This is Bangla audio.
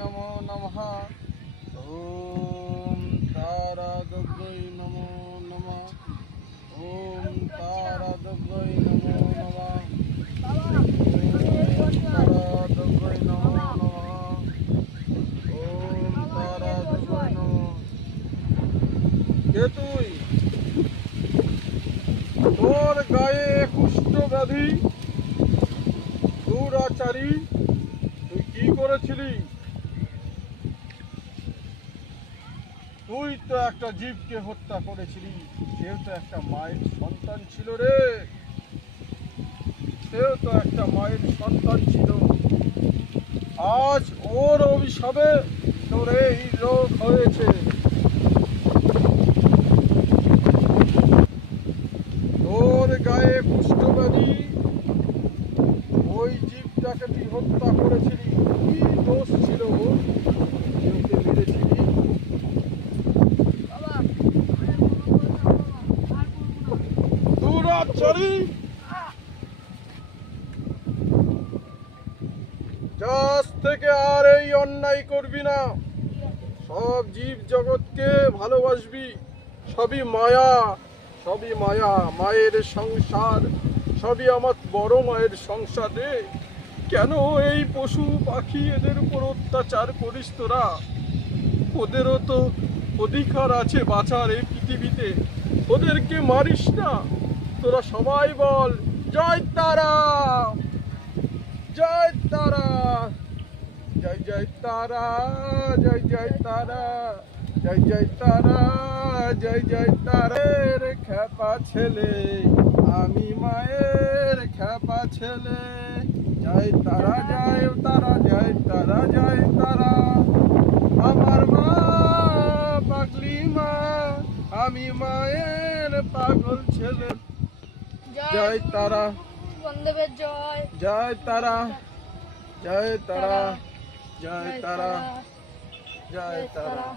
নমো নমঃ। ওম তারাদেব্যৈ নমো নমঃ। ওম তারাদেব্যৈ নমো নমঃ। ওম তারাদেব্যৈ নমো নমঃ। ওম তারাদেব্যৈ নমঃ। কে তুই? তোর গায়ে কুষ্ঠ ব্যাধি, দুরাচারী, তুই কি করেছিলি? তুই তো একটা জীবকে হত্যা করেছিলি। সেও তো একটা মায়ের সন্তান ছিল রে। সেও তো একটা মায়ের সন্তান ছিল। আজ ওর অভিশাপে তোর এই রোগ হয়েছে। তোর গায়ে কুষ্ঠব্যাধি, ওই জীবটাকে তুই হত্যা করেছিলি। কি দোষ ছিল ওর? ওকে মেরেছিলি। দুরাচারী, আজ থেকে আর এই অন্যায় করবি না। সব জীব জগৎকে ভালোবাসবি। সবই মায়া, সবই মায়া। মায়ের সংসার, সবই আমার বড় মায়ের সংসার রে। কেন এই পশু পাখি এদের উপর অত্যাচার করিস তোরা? ওদেরও তো অধিকার আছে বাঁচার এই পৃথিবীতে। ওদেরকে মারিস না। তোরা সবাই বল জয় তারা, জয় তারা, জয় জয় তারা, জয় জয় তারা, জয় জয় তারা, জয় জয় তারের খেপা ছেলে, আমি মায়ের খেপা ছেলে। জয় তারা, জয় তারা, জয় তারা, জয় তারা, আমার মা পাগলি মা, আমি মায়ের পাগল ছেলে। জয় তারা, বন্দেবের জয়, জয় তারা, জয় তারা, জয় তারা, জয় তারা।